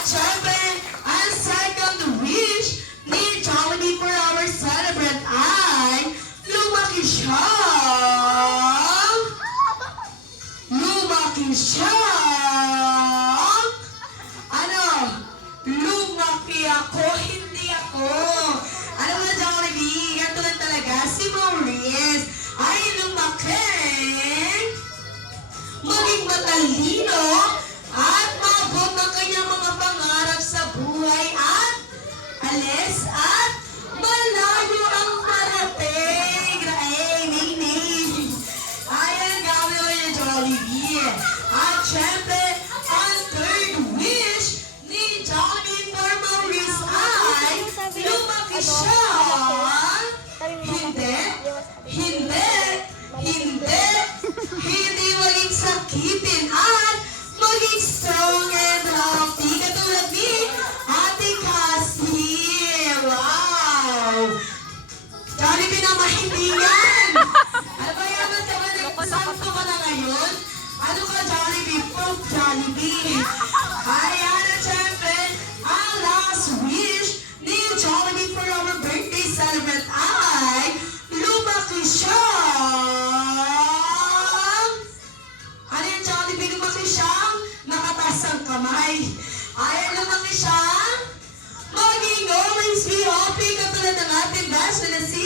At syempre, ang second wish ni Jollibee for our celebrant ay lumaki siya! Lumaki siya! Ano? Lumaki ako, hindi ako. Ano ba, Jollibee? Ganito lang talaga. Si Maurice ay lumaki, maging matalino, at maabot ang kanyang mga pangarap sa buhay at alis at malayo ang marating. Nay. Ayan, gawin ko yung Jollibee. At syempre, ang third wish ni Jollibee for Maurice ay lumaki siya. Hindi maging sakitin at maging strong and healthy. Katulad ni Ate Cassie. Wow! Jollibee naman hindi yan! Ano ba yan? Santo ka na ngayon? Ano ka, Jollibee? Proof Jollibee. Ayan, at syempre, ang last wish ni Jollibee for our birthday celebrant ay lumaki siya! Ano yung Jollibee? Lumaki siyang nakataas ang kamay. Ayan, lumaki siyang maging always be happy katulad ng ating best na si